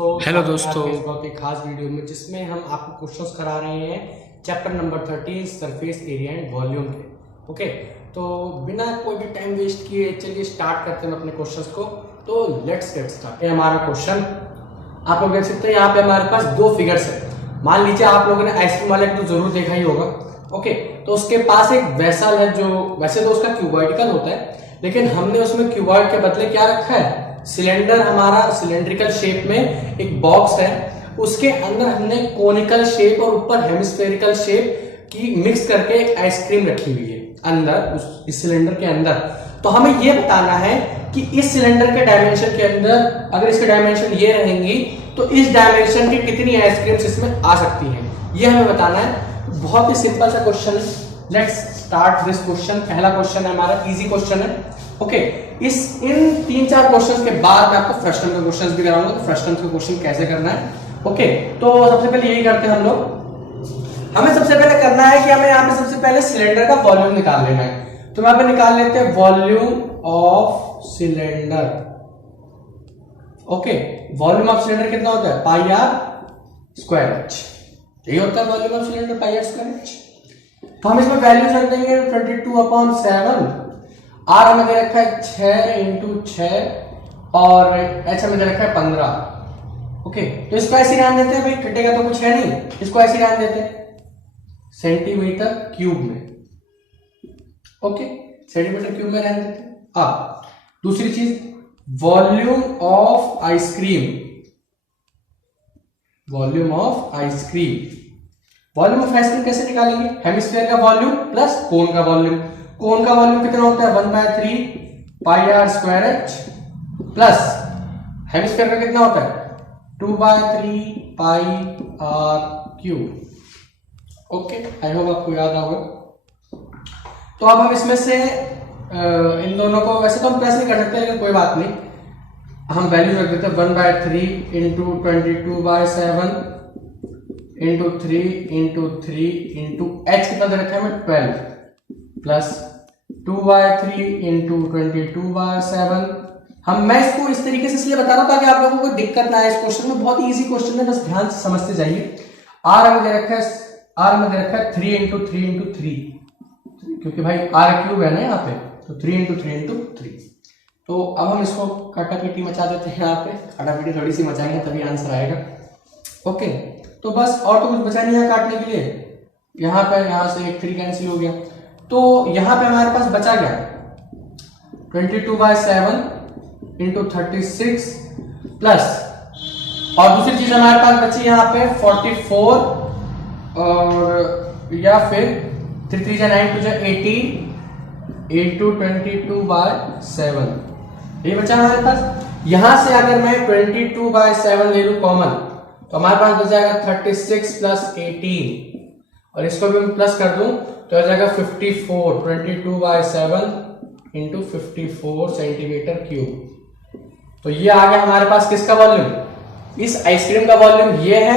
Hello दोस्तों, इस बहुत ही खास वीडियो में जिसमें हम आपको क्वेश्चंस करा रहे हैं chapter number 13 surface area and volume के। ओके, तो बिना कोई भी टाइम वेस्ट किए चलिए स्टार्ट करते हैं अपने क्वेश्चंस को। तो लेट्स गेट स्टार्ट। ये हमारा क्वेश्चन आप लोग देख सकते हैं, यहाँ पे हमारे पास दो फिगर्स है। मान लीजिए आप लोगों ने आइसक्रीम वाले तो जरूर देखा ही होगा। ओके, तो उसके पास एक वेसल है जो वैसे तो उसका क्यूबॉइडिकल होता है, लेकिन हमने उसमें क्यूबॉइड के बदले क्या रखा है, सिलेंडर। हमारा सिलेंड्रिकल शेप में एक बॉक्स है, उसके अंदर हमने कोनिकल शेप और ऊपर हेमिस्फेरिकल शेप की मिक्स करके एक आइसक्रीम रखी हुई है अंदर इस सिलेंडर के अंदर। तो हमें ये बताना है कि इस सिलेंडर के डायमेंशन के अंदर अगर इसके डायमेंशन ये रहेंगी तो इस डायमेंशन की कितनी आइसक्रीम्स इसमें आ सकती हैं, ये हमें बताना है। बहुत ही सिंपल सा क्वेश्चन है। Let's start this question. पहला क्वेश्चन है हमारा, इजी क्वेश्चन है। ओके, इन 3-4 क्वेश्चंस के बाद मैं आपको फर्स्ट टर्म के क्वेश्चंस भी कराऊंगा कि फर्स्ट टर्म के क्वेश्चन कैसे करना है। ओके, तो सबसे पहले यही करते हैं हम लोग। हमें सबसे पहले करना है कि हमें यहाँ पे सबसे पहले सिलेंडर का वॉल्यूम निकाल लेना है। तो यहाँ पे निकाल लेते हैं volume of cylinder. Okay, volume of cylinder कितना होता है, पाई आर स्क्वायर एच। यही होता है volume of cylinder, pi are square H. तो हम इसमें वैल्यू रख देंगे 22/7। आर हमें दे रखा है 6 × 6 और एच हमें दे रखा है 15। ओके, तो इसको ऐसे रहने देते हैं, भाई कटेगा तो कुछ है नहीं, इसको ऐसे रहने देते हैं सेंटीमीटर क्यूब में। ओके, सेंटीमीटर क्यूब में रहने देते हैं। अब दूसरी चीज, volume of ice cream. Volume of ice cream, volume of ice cream कैसे निकालेंगे, हेमिस्फीयर का वॉल्यूम प्लस कोन का वॉल्यूम। कोन का वॉल्यूम कितना होता है, 1/3 pi are square h plus hemisphere का कितना होता है, 2/3 pi r cube. Okay, I hope आपको याद होगा। तो अब हम इसमें से इन दोनों को, वैसे तो हम प्लस नहीं कर सकते लेकिन कोई बात नहीं, हम वैल्यू रख देते हैं 1/3 × 22/7 × 3 × एच कितना दे रखा है हमें 12 प्लस 2/3 × 22/7। मैं इसको इस तरीके से इसलिए बता रहा हूं ताकि आप लोगों को दिक्कत ना आए। इस क्वेश्चन में बहुत इजी क्वेश्चन है, बस ध्यान से समझते जाइए। आर हमें दे रखा है 3 × 3 × 3, क्योंकि भाई आर क्यूब है ना यहाँ पे, तो 3 × 3 × 3। तो अब हम इसको काटापीटी मचा देते हैं। यहाँ पे काटापीटी थोड़ी सी मचाएंगे तभी आंसर आएगा। ओके, तो बस और तो कुछ बचा नहीं है काटने के लिए। यहाँ पे यहाँ से एक 3 कैंसिल हो गया, तो यहाँ पे हमारे पास बचा गया 22/7 × 36 प्लस, और दूसरी चीज हमारे पास बची यहाँ पे 44 और या फिर 3 3 9 2 18 × 22/7 ये बचा हमारे पास। यहां से अगर मैं 22/7 ले लूं कॉमन तो हमारे पास बच जाएगा 36 + 18 और इसको भी मैं प्लस कर दूं तो आ जाएगा 54। 22/7 × 54 सेंटीमीटर क्यूब। तो ये आ गया हमारे पास किसका वॉल्यूम, इस आइसक्रीम का वॉल्यूम ये है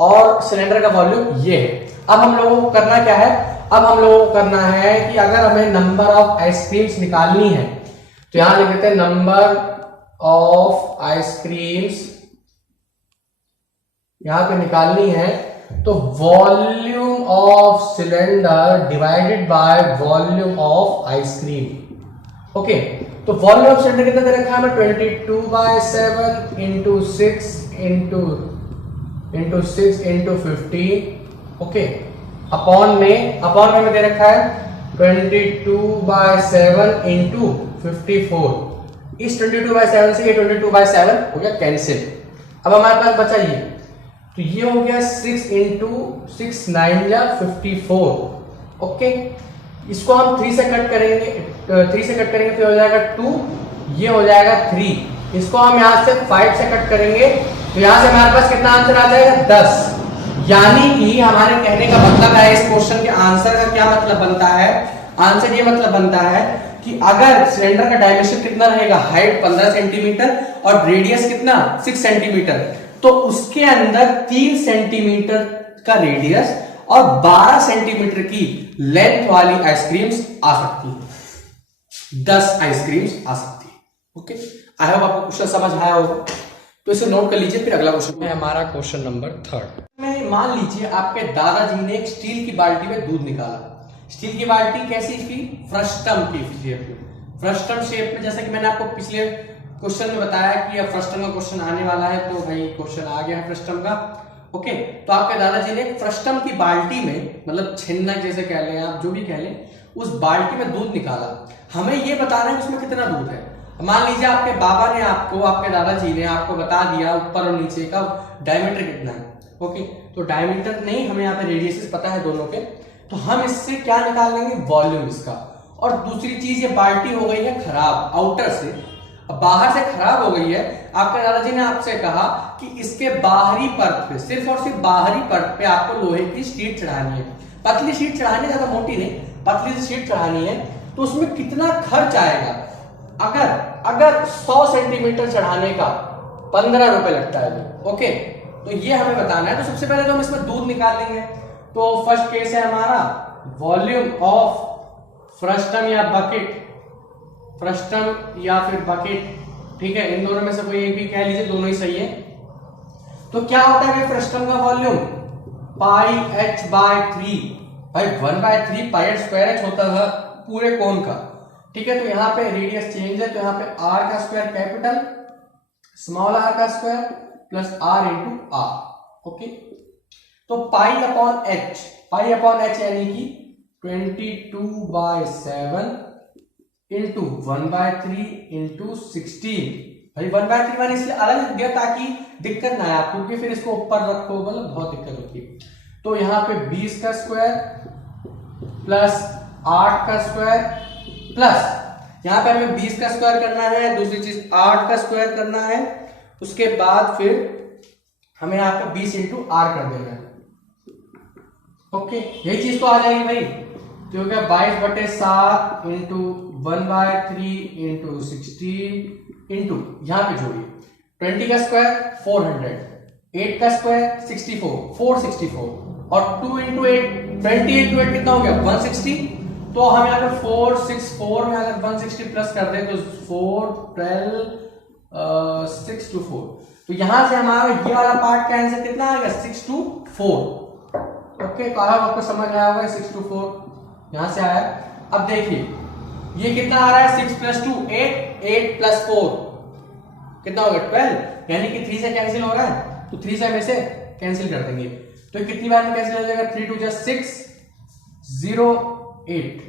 और सिलेंडर का वॉल्यूम ये है। अब हम लोगों को करना क्या है, अब हम लोगों को करना है कि अगर हमें नंबर ऑफ आइसक्रीम्स निकालनी है तो यहां लिख देते हैं नंबर ऑफ आइसक्रीम्स यहां पे निकालनी है, तो volume of cylinder divided by volume of ice cream. Okay, तो वॉल्यूम ऑफ सिलेंडर कितना दे रखा है हमें 22/7 × 6 × 6 × 15। ओके, अपॉन में दे रखा है 22/7 × 54। इस 22/7 से ये 22/7 हो गया कैंसिल। अब हमारे पास बचा ये, तो ये हो गया 6 × 6 9 या 54। ओके, इसको हम 3 से कट करेंगे, 3 से कट करेंगे तो हो जाएगा 2, ये हो जाएगा 3। इसको हम यहां से 5 से कट करेंगे तो यहां से हमारे पास कितना आंसर आ जाएगा 10। यानी कि हमारे कहने का मतलब है, इस क्वेश्चन के आंसर का क्या मतलब बनता है, आंसर ये मतलब बनता है कि अगर सिलेंडर का डायमेंशन कितना रहेगा, हाइट 15 सेंटीमीटर और रेडियस कितना 6 सेंटीमीटर, तो उसके अंदर 3 सेंटीमीटर का रेडियस और 12 सेंटीमीटर की लेंथ वाली आइसक्रीम्स आ सकती है, 10 आइसक्रीम्स आ सकती है। ओके, आई होप आपको क्वेश्चन समझ आया होगा। तो इसे नोट कर लीजिए। फिर अगला क्वेश्चन है हमारा क्वेश्चन नंबर 3 में। मान लीजिए आपके दादाजी ने एक स्टील की बाल्टी में दूध निकाला। स्टील की बाल्टी कैसी थी? फ्रस्टम की शेप में, फ्रस्टम शेप में, जैसा कि मैंने आपको पिछले क्वेश्चन में बताया कि अब फ्रस्टम का क्वेश्चन आने वाला है, तो भाई क्वेश्चन आ गया है फ्रस्टम का। ओके, तो आपके दादाजी ने फ्रस्टम की बाल्टी में, मतलब छिन्नक जैसे कह लें आप, जो भी कह लें, उस बाल्टी में दूध निकाला। हमें ये बताना है उसमें कितना दूध है। मान लीजिए आपके बाबा ने आपको, आपके दादाजी ने आपको बता दिया ऊपर और नीचे का डायमीटर कितना है। ओके, तो डायमीटर नहीं, हमें यहाँ पे रेडियसेस पता है दोनों के, तो हम इससे क्या निकाल लेंगे? वॉल्यूम इसका। और दूसरी चीज, ये बाल्टी हो गई है खराब आउटर से, अब बाहर से खराब हो गई है। आपके दादाजी ने आपसे कहा कि इसके बाहरी परत पे, सिर्फ और सिर्फ बाहरी परत पे आपको लोहे की शीट चढ़ानी है। पतली शीट चढ़ानी है, ज्यादा मोटी नहीं, पतली सी शीट चढ़ानी है। तो उसमें कितना खर्च आएगा? अगर 100 सेंटीमीटर चढ़ाने का 15 रुपए लगता है। ओके, तो ये हमें बताना है। तो सबसे पहले तो हम इसमें दूध निकाल लेंगे। तो फर्स्ट केस है हमारा वॉल्यूम ऑफ फ्रस्टम या बकेट, फ्रस्टम या फिर बकेट, ठीक है, इन दोनों में से कोई एक भी कह लीजिए, दोनों ही सही है। तो क्या होता है फ्रस्टम का वॉल्यूम? पाई h बाय 3, भाई 1/3 पाई h स्क्वायर h होता था पूरे कोन का, ठीक है। तो यहाँ पे रेडियस चेंज है, तो यहाँ पे r का स्क्वायर कैपिटल स्मॉल r का square plus r into r। Okay, तो पाई अपॉन h यानी कि 22/7 इंटू 1/3 इंटू 16। भाई 1/3 मैंने इसलिए अलग दिया ताकि दिक्कत ना आए आपको, क्योंकि फिर इसको ऊपर रखो मतलब बहुत दिक्कत होती है। तो यहाँ पे 20 का स्क्वायर प्लस 8 का स्क्वायर प्लस यहाँ पे हमें 20 का स्क्वायर करना है, दूसरी चीज 8 का स्क्वायर करना है, उसके बाद फिर हमें यहाँ पे 20 इंटू आर कर देना है। ओके, यही चीज तो आ जाएगी भाई। तो क्या 22/7 इंटू 1/3 इंटू 16 इंटू यहाँ पे जोड़िए 20 का स्क्वायर 400, 8 का स्क्वायर 64, 464 और 2 इंटू 8 20 इंटू 8 कितना हो गया? 160। तो हम यहाँ पे 464 में अगर 160 प्लस कर दें तो 4 12 6 to 4, तो यहां से हमारा ये वाला पार्ट का आंसर कितना आएगा? 6 to 4। ओके, तो आपको समझ आया होगा 6 to 4 यहां से आया। अब देखिए ये कितना आ रहा है? 6 + 2 8, 8 + 4 कितना होगा? 12, यानी कि 3 से कैंसिल हो रहा है, तो 3 से हम इसे कैंसिल कर देंगे। तो कितनी बार में कैंसिल हो जाएगा? 3 2 6 0 8,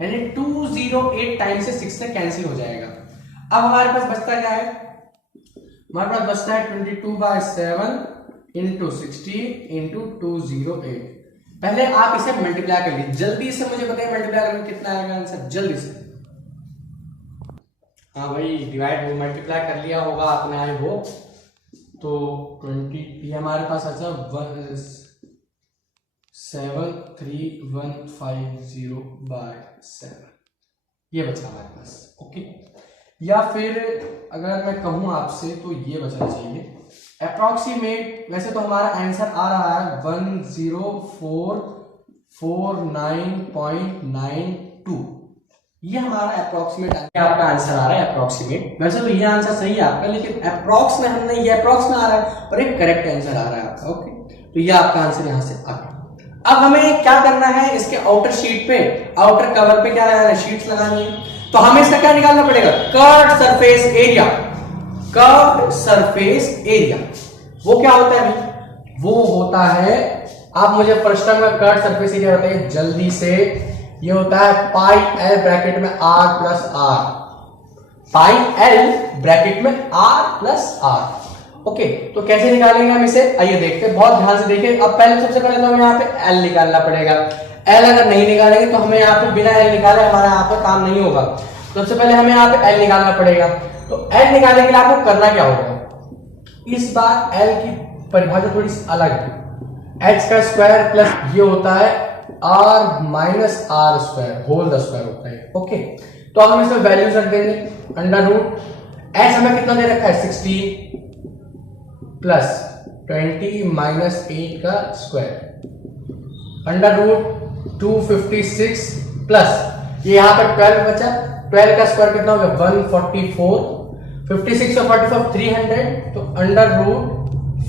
यानी 208 टाइम से 6 से कैंसिल हो जाएगा। अब हमारे पास बचता क्या है? हमारे पास बचता है 22/7 इंटू 60 इंटू 208। पहले आप इसे मल्टीप्लाई कर लीजिए, जल्दी से मुझे बताइए मल्टीप्लाई करके कितना आएगा आंसर, जल्दी से। हाँ भाई, डिवाइड वो मल्टीप्लाई कर लिया होगा आपने, आई होप। तो 20 ये हमारे पास अच्छा 73150/7 ये बचा हमारे पास। ओके, या फिर अगर मैं कहूं आपसे तो ये बचना चाहिए अप्रोक्सीमेट। वैसे तो हमारा आंसर आ रहा है 10449.92, ये हमारा अप्रोक्सीमेट आपका आंसर आ रहा है अप्रोक्सीमेट। वैसे तो ये आंसर सही है आपका, लेकिन अप्रोक्स में हमने ये अप्रोक्स में आ रहा है और एक करेक्ट आंसर आ रहा है आपका। ओके, तो ये आपका आंसर यहां से आ गया। अब हमें क्या करना है? इसके आउटर शीट पे, आउटर कवर पे क्या लगाना है? शीट्स लगानी है। तो हमें इसका क्या निकालना पड़ेगा? Curved surface area. Curved surface area वो क्या होता है भाई? वो होता है, आप मुझे फ्रस्टम का कर्व्ड सरफेस एरिया बताइए जल्दी से। ये होता है पाई एल ब्रैकेट में R plus R, pi L bracket में आर प्लस आर। ओके, तो कैसे निकालेंगे हम इसे? आइए देखते हैं, बहुत ध्यान से देखिए। अब पहले सबसे पहले तो हमें यहाँ पे एल निकालना पड़ेगा। एल अगर नहीं निकालेंगे तो हमें यहाँ पे बिना एल निकाले हमारा यहाँ पे काम नहीं होगा। सबसे पहले हमें यहाँ पे एल निकालना पड़ेगा। तो एल निकालने के लिए आपको करना क्या होगा? इस बार एल की परिभाषा थोड़ी सी अलग है। एच का स्क्वायर प्लस ये होता है R minus R square whole the square होता है। ओके, तो हम इसमें वैल्यूज रख देंगे। अंडर रूट एच हमें कितना दे रखा है? 16 प्लस 20 माइनस 8 का स्क्वायर अंडर रूट 256 प्लस ये यहां पर 12 बचा, 12 का स्क्वायर कितना हो गया? 144। 56 और 45 300, तो अंडर रूट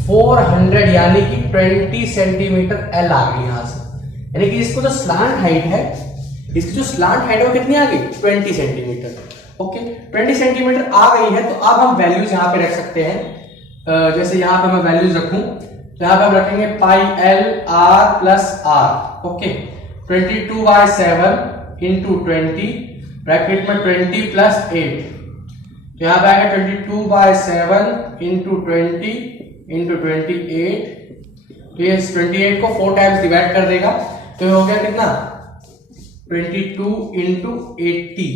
400 यानी कि 20 सेंटीमीटर एल आ गई यहां से, यानी कि इसको जो स्लांट हाइट है, इसकी जो स्लांट हाइट है वो कितनी आ गई 20 सेंटीमीटर। ओके 20 सेंटीमीटर आ गई है, तो अब हम वैल्यूज यहां पे रख सकते हैं। जैसे यहां पे मैं वैल्यूज रखूं तो यहां पे हम रखेंगे pi L R plus R. Okay 22/7 into 20 bracket में 20 प्लस 8, तो यहां पे आएगा 22/7 इंटू 20 इंटू 28, तो ये 28 को 4 टाइम्स डिवाइड कर देगा, तो ये हो गया कितना 22 इंटू 80,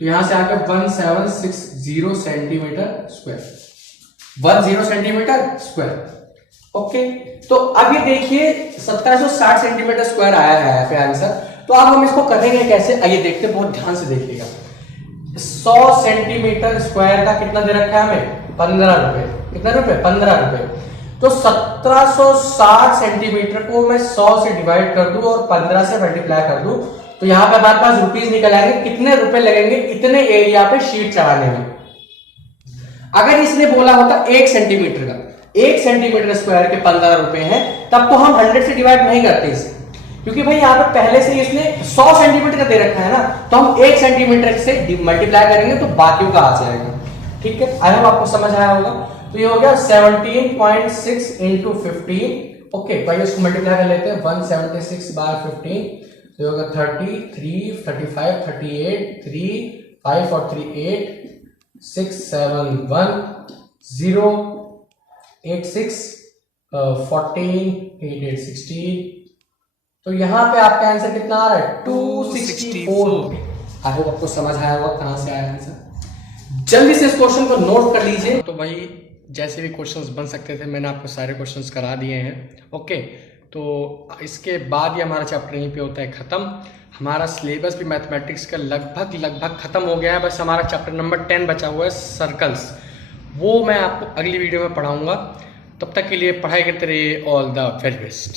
तो यहां से आगे 1760 centimetre square, 10 centimetre square. Okay तो अब ये देखिए 1760 सेंटीमीटर स्क्वायर आया है यहाँ पे आंसर। तो अब हम इसको करेंगे कैसे, आइए देखते हैं, बहुत ध्यान से देखिएगा। 100 सेंटीमीटर स्क्वायर का कितना दे रखा है हमें 15 रुपए, कितना रुपए 15 रुपए, तो 1760 सेंटीमीटर को मैं 100 से डिवाइड कर दूं और 15 से मल्टीप्लाई कर दूं, तो यहां पे हमारे पास रुपीज निकल आएंगे, कितने रुपए लगेंगे इतने एरिया पे शीट चढ़ाने में। अगर इसने बोला होता 1 सेंटीमीटर का, 1 सेंटीमीटर स्क्वायर के 15 रुपए हैं, तब तो हम 100 से डिवाइड नहीं करते इसे, क्योंकि भाई यहाँ पे पहले से इसने 100 सेंटीमीटर का दे रखा है ना, तो हम 1 सेंटीमीटर से मल्टीप्लाई करेंगे तो बाकियों का आ जाएगा। ठीक है, आई होप आपको समझ आया होगा। तो ये हो गया 17.6 इंटू 15। ओके तो इसको मल्टीप्लाई कर लेते हैं 176/15, तो ये होगा 33, 35, 38, 3, 5 और 3 8, 6 7 1 0 8 6 14 8 8 16, तो यहां पे आपका आंसर कितना आ रहा है 264। आई होप आपको समझ आया होगा कहां से आया आंसर। जल्दी से इस क्वेश्चन को नोट कर लीजिए। तो भाई जैसे भी क्वेश्चंस बन सकते थे मैंने आपको सारे क्वेश्चंस करा दिए हैं। ओके तो इसके बाद ही हमारा चैप्टर यहीं पे होता है ख़त्म। हमारा सिलेबस भी मैथमेटिक्स का लगभग ख़त्म हो गया है, बस हमारा चैप्टर नंबर 10 बचा हुआ है सर्कल्स, वो मैं आपको अगली वीडियो में पढ़ाऊंगा। तब तक के लिए पढ़ाई करते रहिए। All the very best.